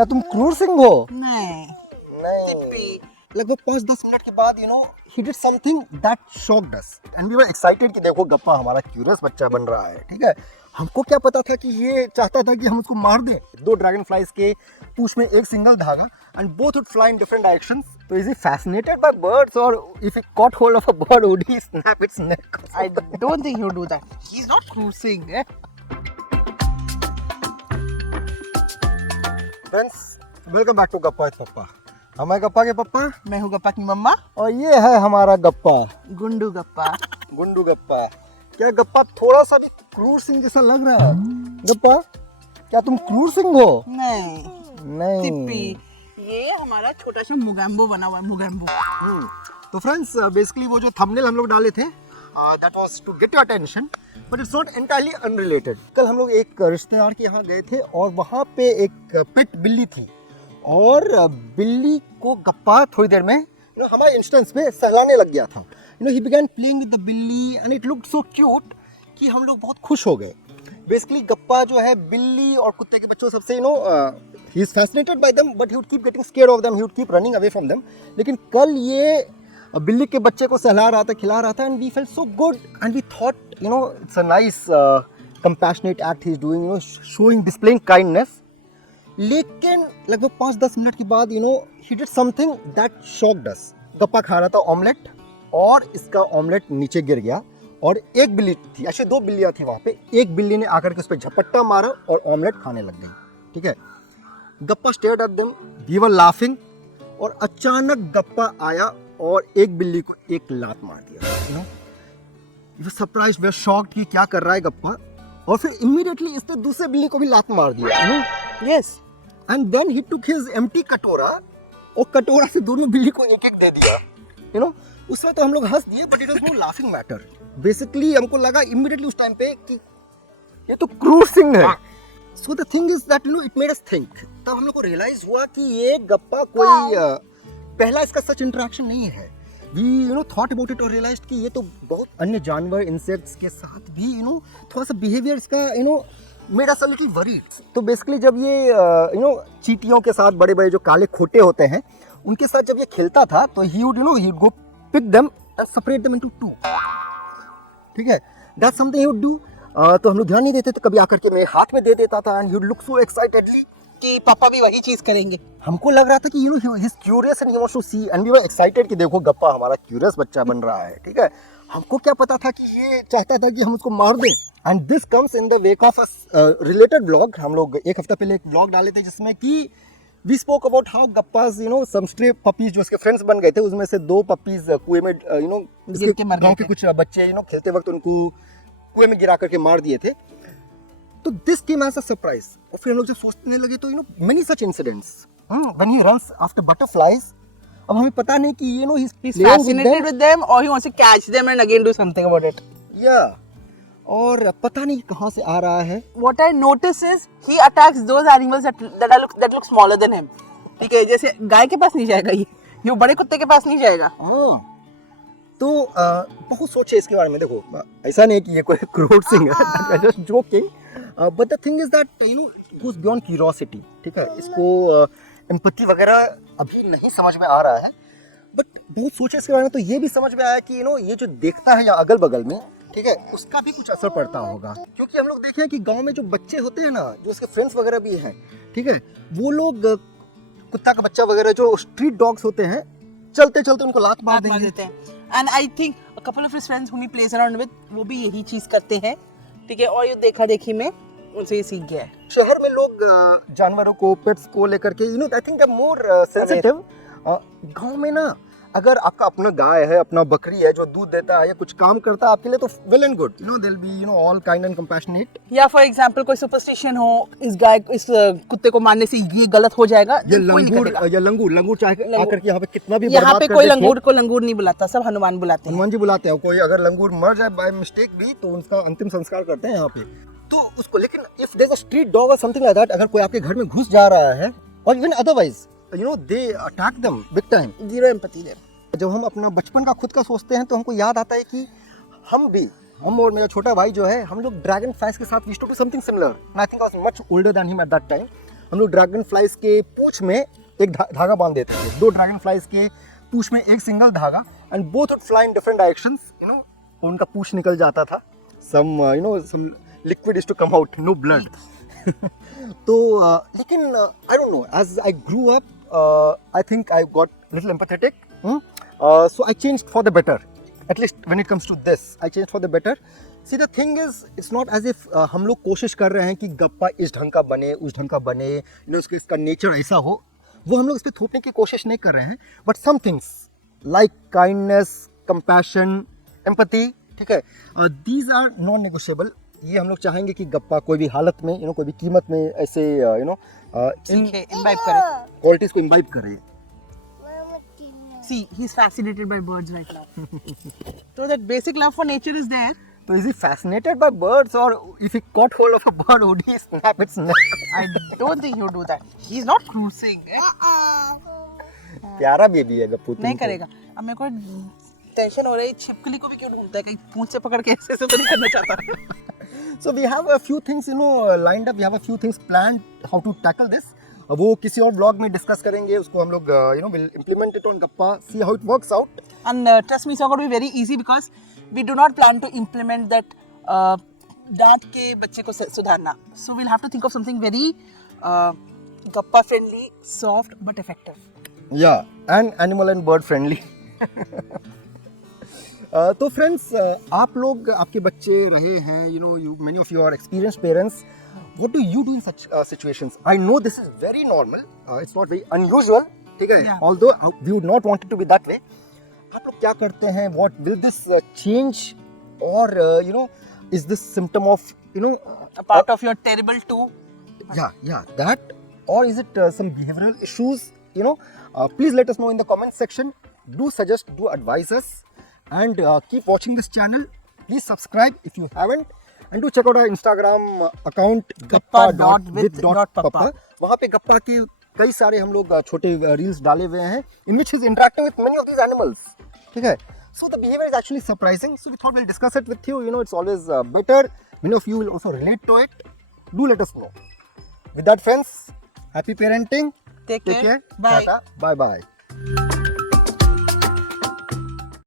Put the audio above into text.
क्या तुम क्रूर सिंह हो? नहीं। नहीं। लगभग 5-10 मिनट के बाद he did something that shocked us and we were excited कि देखो गप्पा हमारा क्यूरियस बच्चा बन रहा है, ठीक है। हमको क्या पता था कि ये चाहता था कि हम उसको मार दें। 2 ड्रैगन फ्लाइज के पूंछ में एक सिंगल धागा and both would fly in different directions. So is he fascinated by birds or if he caught hold of a bird would he snap its neck? I don't think he would do that. He's not cruising. Eh? Friends, welcome back to Gappa with Papa. हम है गप्पा के पप्पा मैं हूँ गप्पा की मम्मा। और ये है हमारा गप्पा, गुंडू गप्पा। गुंडू गप्पा। क्या गप्पा थोड़ा सा भी क्रूर सिंह जैसा लग रहा है? गप्पा, क्या तुम क्रूर सिंह हो? नहीं। टिप्पी, ये हमारा छोटा सा मुगैम्बो बना हुआ है, मुगैम्बो। तो फ्रेंड्स बेसिकली वो जो थंबनेल हम लोग डाले थे that was to get your attention but it's not entirely unrelated. कल हम लोग एक रिश्तेदार के यहाँ गए थे और वहाँ पे एक पेट बिल्ली थी और बिल्ली को गप्पा थोड़ी देर में हमारे इंस्टेंस पे सहलाने लग गया था। He began playing with the billi and it looked so cute कि हम लोग बहुत खुश हो गए। बेसिकली गप्पा जो है बिल्ली और कुत्ते के बच्चों सबसे he is fascinated by them but he would keep getting scared of them, he would keep running away from them. लेकिन कल ये बिल्ली के बच्चे को सहला रहा था, खिला रहा था and we felt so good and we thought it's a nice compassionate act he is doing, showing displaying kindness. लेकिन लगभग 5-10 मिनट के बाद he did something that shocked us. गप्पा खा रहा था ऑमलेट और इसका ऑमलेट नीचे गिर गया और एक बिल्ली थी, ऐसे 2 बिल्लियां थी वहाँ पे। एक बिल्ली ने आकर के उस पर झपट्टा मारा और ऑमलेट खाने लग गई, ठीक है। Gappa stared at them, we were laughing और अचानक गप्पा आया और एक बिल्ली को एक लात मार दिया। We were surprised, we were shocked कि क्या कर रहा है गप्पा। और फिर इमीडिएटली इसने दूसरे बिल्ली को भी लात मार दिया। Yes. And then he took his empty कटोरा और कटोरा से दोनों बिल्ली को एक एक दे दिया। उस वक्त तो हम लोग हंस दिए but it was no laughing matter. Basically हमको लगा इमीडिएटली उस टाइम पे कि ये तो क्रूर सिंह है। So the thing is that it made us think. तब हम लोग को रियलाइज हुआ कि ये गप्पा कोई पहला इसका सच इंटरेक्शन नहीं है। वी थॉट अबाउट इट और रियलाइज्ड कि ये तो बहुत अन्य जानवर इंसेक्ट्स के साथ भी थोड़ा सा बिहेवियर इसका made us a little worried. तो बेसिकली जब ये चींटियों के साथ बड़े बड़े जो काले खोटे होते हैं उनके साथ जब ये खेलता था तो he would go pick them and separate them into 2, ठीक है। That's something he would do. तो हम लोग ध्यान नहीं देते थे, कभी आकर के मेरे हाथ में दे देता था and he would look so excitedly कि पापा भी वही चीज करेंगे। हमको लग रहा था कि he is curious and he wants to see and we were excited कि देखो गप्पा हमारा क्यूरियस बच्चा बन रहा है, ठीक है। हमको क्या पता था कि ये चाहता था कि हम उसको मार दें। And this comes in the wake of a related blog. हम लोग एक हफ्ता पहले एक ब्लॉग डाले थे जिसमें कि वी स्पोक अबाउट हाउ गप्पास सम स्ट्रे पपीज जो उसके फ्रेंड्स बन गए थे, उसमें से 2 पपीज कुएं में गांव के कुछ बच्चे खेलते वक्त उनको कुएं में गिरा करके मार दिए थे। तो this came as a surprise. और फिर हम लोग जब सोचने लगे तो many such incidents when he runs after butterflies. अब हमें पता नहीं कि he's fascinated with them or he wants to catch them and again do something about it. Yeah. और पता नहीं कहाँ से आ रहा है। What I notice is he attacks those animals that look smaller than him. ठीक है, जैसे गाय के पास नहीं जाएगा ये बड़े कुत्ते के पास नहीं जाएगा। तो बहुत सोचे इसके बारे में। देखो ऐसा नहीं कि ये कोई क्रूर सिंह है, just joking, but the thing is that goes beyond curiosity, ठीक है। इसको एम्पैथी वगैरह अभी नहीं समझ में आ रहा है बट बहुत सोचे इसके बारे में तो ये भी समझ में आया कि ये जो देखता है यहाँ अगल बगल में, ठीक है, उसका भी कुछ असर पड़ता होगा। क्योंकि हम लोग देखे हैं कि गांव में जो बच्चे होते हैं ना, जो उसके फ्रेंड्स वगैरह भी हैं, ठीक है, वो लोग कुत्ता का बच्चा वगैरह जो स्ट्रीट डॉग्स होते हैं चलते चलते उनको लात मार देते हैं। And I think a couple of his friends whom he plays around with वो भी यही चीज करते हैं, ठीक है। और ये देखा देखी में उनसे ये सीख गया है। शहर में लोग जानवरों को, पेट्स को लेकर के आई थिंक मोर सेंसिटिव। गांव में ना अगर आपका अपना गाय है, अपना बकरी है जो दूध देता है या कुछ काम करता है आपके लिए तो वेल एंड गुड, देल be all kind and compassionate. या फॉर एग्जांपल कोई सुपरस्टिशन हो, इस कुत्ते को मारने से ये गलत हो जाएगा, ये लंगूर चाहे आकर के यहाँ पे कितना भी यहाँ पे कोई लंगूर को लंगूर नहीं बुलाता, सब हनुमान बुलाते हैं। हनुमान जी बुलाते हैं। कोई अगर लंगूर मर जाए बाय मिस्टेक भी तो उसका अंतिम संस्कार करते हैं यहाँ पे तो उसको। लेकिन if there is a street dog और समथिंग लाइक दैट, अगर कोई आपके घर में घुस जा रहा है और even otherwise they attack them big time, zero empathy there. जब हम अपना बचपन का खुद का सोचते हैं तो हमको याद आता है कि हम और मेरा छोटा भाई जो है, हम लोग ड्रैगन फ्लाइज के साथ we used to do something similar. I think I was much older than him at that time. हम लोग ड्रैगन फ्लाइज के पूंछ में एक धागा बांध देते थे, 2 ड्रैगन फ्लाइज के पूंछ में एक सिंगल धागा, and both would fly in different directions, you know, उनका पूंछ निकल जाता था, some liquid is to come out, no blood. तो लेकिन I don't know, as I grew up I think I got little empathetic, so I changed for the better, at least when it comes to this, I changed for the better. See, the thing is, it's not as if हम लोग कोशिश कर रहे हैं कि गप्पा इस ढंग का बने, उस ढंग का बने, you know, इसका नेचर ऐसा हो, वो हम लोग इस पर थोपने की कोशिश नहीं कर रहे हैं, but some things like kindness, compassion, empathy, ठीक है, दीज आर नॉन नेगोशिएबल। ये हम लोग चाहेंगे कि गप्पा कोई भी हालत में, कोई भी कीमत में ऐसे इन इम्बाइब करे, क्वालिटीज को इम्बाइब करे। see he's fascinated by birds right now. So that basic love for nature is there. So is he fascinated by birds, or if he caught hold of a bird, would he snap its neck? I don't think he'll do that. He's not cruising. प्यारा baby है गप्पू, नहीं करेगा। अब मेरे को tension हो रही है, छिपकली को भी क्यों ढूंढता है, कहीं पूंछ से पकड़ के ऐसे तो नहीं करना चाहता। So we have a few things, lined up. We have a few things planned how to tackle this. वो किसी और ब्लॉग में डिस्कस करेंगे उसको, हम लोग will implement it on गप्पा, see how it works out. And trust me, it's not going to be very easy because we do not plan to implement that डांट के बच्चे को सुधारना. So we'll have to think of something very गप्पा friendly, soft but effective. Yeah, and animal and bird friendly. तो friends, आप लोग, आपके बच्चे रहे हैं, many of you are experienced parents. What do you do in such situations? I know this is very normal. It's not very unusual. ठीक है? Yeah. Although we would not want it to be that way. आप लोग क्या करते हैं? What will this change, or is this symptom of A part of your terrible too. yeah, that, or is it some behavioral issues? Please let us know in the comment section. Do suggest, do advise us, and keep watching this channel. Please subscribe if you haven't. And do check out our Instagram account gappa.with.papa. वहाँ पे गप्पा की कई सारे हम लोग छोटे reels डाले हुए हैं, in which is interacting with many of these animals. ठीक है? So the behavior is actually surprising. So we thought we'll discuss it with you. It's always better. Many of you will also relate to it. Do let us know. With that, friends, happy parenting. Take care. Bye. Bye.